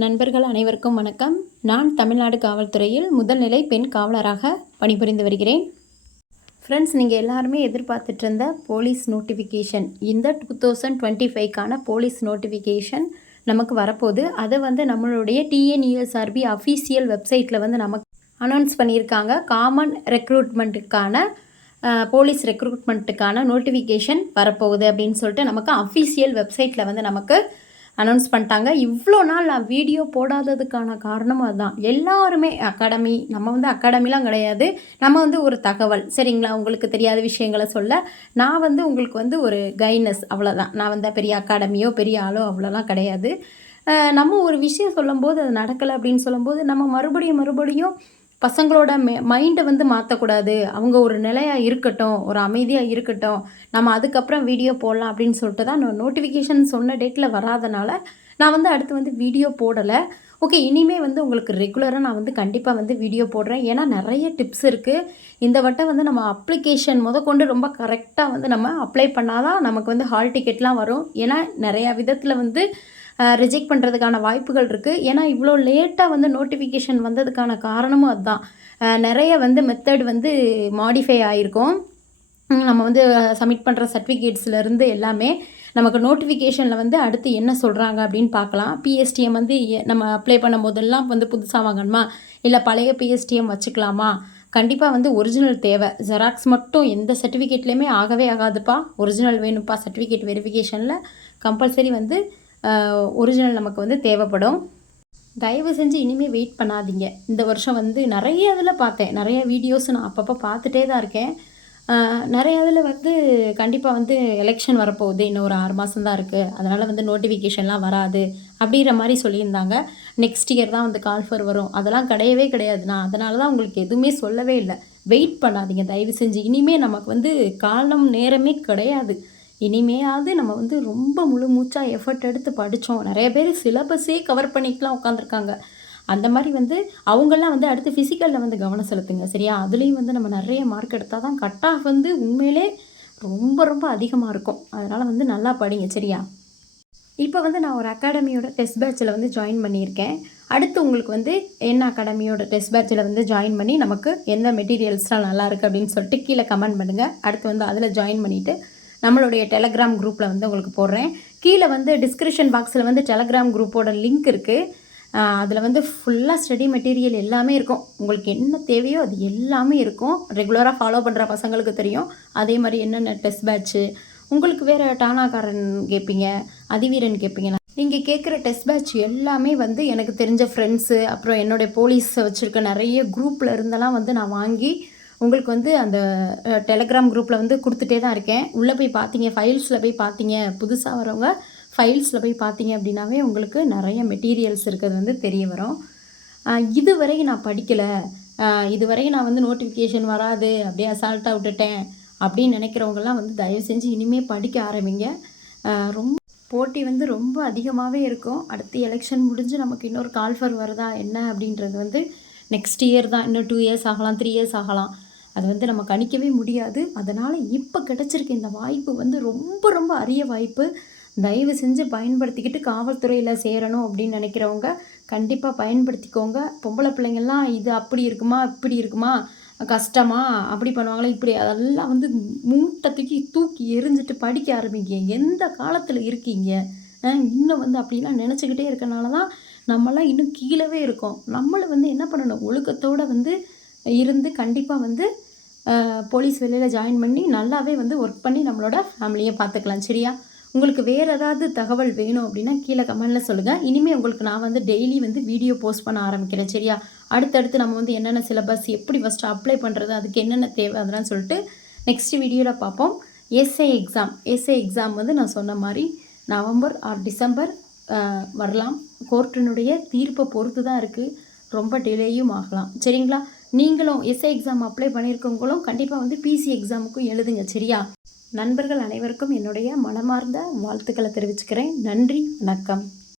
நண்பர்கள் அனைவருக்கும் வணக்கம். நான் தமிழ்நாடு காவல்துறையில் முதல்நிலை பெண் காவலராக பணிபுரிந்து வருகிறேன். ஃப்ரெண்ட்ஸ், நீங்கள் எல்லாருமே எதிர்பார்த்துட்டு இருந்த போலீஸ் நோட்டிஃபிகேஷன், இந்த 2025க்கான போலீஸ் நோட்டிஃபிகேஷன் நமக்கு வரப்போகுது. அதை நம்மளுடைய டிஎன்யூஎஸ்ஆர்பி அஃபீஷியல் வெப்சைட்டில் நமக்கு அனௌன்ஸ் பண்ணியிருக்காங்க. காமன் ரெக்ரூட்மெண்ட்டுக்கான போலீஸ் ரெக்ரூட்மெண்ட்டுக்கான நோட்டிஃபிகேஷன் வரப்போகுது அப்படின்னு சொல்லிட்டு நமக்கு அஃபீஷியல் வெப்சைட்டில் நமக்கு அனௌன்ஸ் பண்ணிட்டாங்க. இவ்வளோ நாள் நான் வீடியோ போடாததுக்கான காரணமும் அதுதான். எல்லாருமே அகாடமி, நம்ம அகாடமிலாம் கிடையாது, நம்ம ஒரு தகவல், சரிங்களா, உங்களுக்கு தெரியாத விஷயங்களை சொல்ல நான் உங்களுக்கு ஒரு கைட்னஸ், அவ்வளோதான். நான் பெரிய அகாடமியோ பெரிய ஆளோ அவ்வளோலாம் கிடையாது. நம்ம ஒரு விஷயம் சொல்லும்போது அது நடக்கலை அப்படின்னு சொல்லும்போது நம்ம மறுபடியும் பசங்களோட மைண்டை மாற்றக்கூடாது. அவங்க ஒரு நிலையாக இருக்கட்டும், ஒரு அமைதியாக இருக்கட்டும், நம்ம அதுக்கப்புறம் வீடியோ போடலாம் அப்படின்னு சொல்லிட்டு தான் நான் நோட்டிஃபிகேஷன் சொன்ன டேட்டில் வராதனால நான் அடுத்து வீடியோ போடலை. ஓகே, இனிமேல் உங்களுக்கு ரெகுலராக நான் கண்டிப்பாக வீடியோ போடுறேன். ஏன்னா நிறைய டிப்ஸ் இருக்குது. இந்த வட்டம் நம்ம அப்ளிகேஷன் கொண்டு ரொம்ப கரெக்டாக நம்ம அப்ளை பண்ணால் தான் நமக்கு ஹால் டிக்கெட்லாம் வரும். ஏன்னா நிறையா விதத்தில் ரிஜெக்ட் பண்ணுறதுக்கான வாய்ப்புகள் இருக்குது. ஏன்னா இவ்வளோ லேட்டாக நோட்டிஃபிகேஷன் வந்ததுக்கான காரணமும் அதுதான். நிறைய மெத்தட் மாடிஃபை ஆகிருக்கும். நம்ம சப்மிட் பண்ணுற சர்டிஃபிகேட்ஸ்லேருந்து எல்லாமே நமக்கு நோட்டிஃபிகேஷனில் அடுத்து என்ன சொல்கிறாங்க அப்படின்னு பார்க்கலாம். பிஎஸ்டிஎம் நம்ம அப்ளை பண்ணும் போதெல்லாம் புதுசாக வாங்கணுமா, இல்லை பழைய பிஎஸ்டிஎம் வச்சுக்கலாமா? கண்டிப்பாக ஒரிஜினல் தேவை. ஜெராக்ஸ் மட்டும் எந்த சர்டிஃபிகேட்லேயுமே ஆகவே ஆகாதுப்பா. ஒரிஜினல் வேணும்ப்பா. சர்டிஃபிகேட் வெரிஃபிகேஷனில் கம்பல்சரி ஒரிஜினல் நமக்கு தேவைப்படும். தயவு செஞ்சு இனிமேல் வெயிட் பண்ணாதீங்க. இந்த வருஷம் நிறைய இதில் பார்த்தேன், நிறைய வீடியோஸ் நான் அப்பப்போ பார்த்துட்டே தான் இருக்கேன். நிறைய இதில் கண்டிப்பாக எலெக்ஷன் வரப்போகுது, இன்னும் ஒரு 6 மாதம் தான் இருக்குது, அதனால் நோட்டிஃபிகேஷன்லாம் வராது அப்படிங்கிற மாதிரி சொல்லியிருந்தாங்க. நெக்ஸ்ட் இயர் தான் கால்ஃபர் வரும். அதெல்லாம் கிடையவே கிடையாது. நான் அதனால தான் உங்களுக்கு எதுவுமே சொல்லவே இல்லை. வெயிட் பண்ணாதீங்க தயவு செஞ்சு. இனிமேல் நமக்கு காலம் நேரமே கிடையாது. இனிமையாவது நம்ம ரொம்ப முழு மூச்சாக எஃபர்ட் எடுத்து படித்தோம். நிறைய பேர் சிலபஸே கவர் பண்ணிக்கலாம் உட்காந்துருக்காங்க. அந்த மாதிரி அவங்கெல்லாம் அடுத்து ஃபிசிக்கலில் கவனம் செலுத்துங்க, சரியா? அதுலேயும் நம்ம நிறைய மார்க் எடுத்தால் தான் கட் ஆஃப் உண்மையிலே ரொம்ப அதிகமாக இருக்கும். அதனால் நல்லா படிங்க, சரியா? இப்போ நான் ஒரு அகாடமியோட டெஸ்ட் பேட்சில் ஜாயின் பண்ணியிருக்கேன். அடுத்து உங்களுக்கு என்ன அகாடமியோட டெஸ்ட் பேட்சில் ஜாயின் பண்ணி நமக்கு எந்த மெட்டீரியல்ஸ்லாம் நல்லா இருக்குது அப்படின்னு சொல்லிட்டு கீழே கமெண்ட் பண்ணுங்கள். அடுத்து அதில் ஜாயின் பண்ணிவிட்டு நம்மளுடைய டெலகிராம் குரூப்பில் உங்களுக்கு போடுறேன். கீழே டிஸ்கிரிப்ஷன் பாக்ஸில் டெலகிராம் குரூப்போட லிங்க் இருக்குது. அதில் ஃபுல்லாக ஸ்டடி மெட்டீரியல் எல்லாமே இருக்கும். உங்களுக்கு என்ன தேவையோ அது எல்லாமே இருக்கும். ரெகுலராக ஃபாலோ பண்ணுற பசங்களுக்கு தெரியும். அதே மாதிரி என்னென்ன டெஸ்ட் பேட்ச்சு, உங்களுக்கு வேறு டானாக்காரன் கேட்பீங்க, அதிவீரன் கேட்பீங்க. நீங்கள் கேட்குற டெஸ்ட் பேட்ச் எல்லாமே எனக்கு தெரிஞ்ச ஃப்ரெண்ட்ஸு, அப்புறம் என்னுடைய போலீஸை வச்சுருக்க நிறைய குரூப்பில் இருந்தெல்லாம் நான் வாங்கி உங்களுக்கு அந்த டெலகிராம் குரூப்பில் கொடுத்துட்டே தான் இருக்கேன். உள்ளே போய் பார்த்தீங்க, ஃபைல்ஸில் போய் பார்த்தீங்க, புதுசாக வரவங்க ஃபைல்ஸில் போய் பார்த்தீங்க அப்படின்னாவே உங்களுக்கு நிறைய மெட்டீரியல்ஸ் இருக்கிறது தெரிய வரும். இதுவரை நான் படிக்கலை, இதுவரை நான் நோட்டிஃபிகேஷன் வராது அப்படியே அசால்ட்டாக விட்டுட்டேன் அப்படின்னு நினைக்கிறவங்கலாம் தயவு செஞ்சு இனிமேல் படிக்க ஆரம்பிங்க. ரொம்ப போட்டி ரொம்ப அதிகமாகவே இருக்கும். அடுத்து எலெக்ஷன் முடிஞ்சு நமக்கு இன்னொரு கால்ஃபர் வருதா என்ன அப்படின்றது நெக்ஸ்ட் இயர் தான். இன்னும் 2 இயர்ஸ் ஆகலாம், 3 இயர்ஸ் ஆகலாம். அது நம்ம கணிக்கவே முடியாது. அதனால் இப்போ கிடச்சிருக்க இந்த வாய்ப்பு ரொம்ப அரிய வாய்ப்பு. தயவு செஞ்சு பயன்படுத்திக்கிட்டு காவல்துறையில் சேரணும் அப்படின்னு நினைக்கிறவங்க கண்டிப்பாக பயன்படுத்திக்கோங்க. பொம்பளை பிள்ளைங்கள்லாம் இது அப்படி இருக்குமா, இப்படி இருக்குமா, கஷ்டமா, அப்படி பண்ணுவாங்களா, இப்படி, அதெல்லாம் மூட்டை தூக்கி எரிஞ்சிட்டு படிக்க ஆரம்பிங்க. எந்த காலத்தில் இருக்கீங்க? இன்னும் அப்படிலாம் நினச்சிக்கிட்டே இருக்கனால தான் நம்மளாம் இன்னும் கீழவே இருக்கோம். நம்மளை என்ன பண்ணணும், ஒழுக்கத்தோடு இருந்து கண்டிப்பாக போலீஸ் வேலையில் ஜாயின் பண்ணி நல்லாவே ஒர்க் பண்ணி நம்மளோட ஃபேமிலியை பார்த்துக்கலாம், சரியா? உங்களுக்கு வேறு ஏதாவது தகவல் வேணும் அப்படின்னா கீழே கமெண்டில் சொல்லுங்கள். இனிமேல் உங்களுக்கு நான் டெய்லி வீடியோ போஸ்ட் பண்ண ஆரம்பிக்கிறேன், சரியா? அடுத்தடுத்து நம்ம என்னென்ன சிலபஸ், எப்படி ஃபஸ்ட்டு அப்ளை பண்ணுறது, அதுக்கு என்னென்ன தேவை, அதெல்லாம் சொல்லிட்டு நெக்ஸ்ட் வீடியோவில் பார்ப்போம். எஸ்ஐ எக்ஸாம் நான் சொன்ன மாதிரி நவம்பர் ஆர் டிசம்பர் வரலாம். கோர்ட்டினுடைய தீர்ப்பை பொறுத்து தான் இருக்குது. ரொம்ப டிலேயும் ஆகலாம், சரிங்களா? நீங்களும் எஸ்ஐ எக்ஸாம் அப்ளை பண்ணியிருக்கவங்களும் கண்டிப்பாக பிசி எக்ஸாமுக்கும் எழுதுங்க, சரியா? நண்பர்கள் அனைவருக்கும் என்னுடைய மனமார்ந்த வாழ்த்துக்களை தெரிவிச்சுக்கிறேன். நன்றி, வணக்கம்.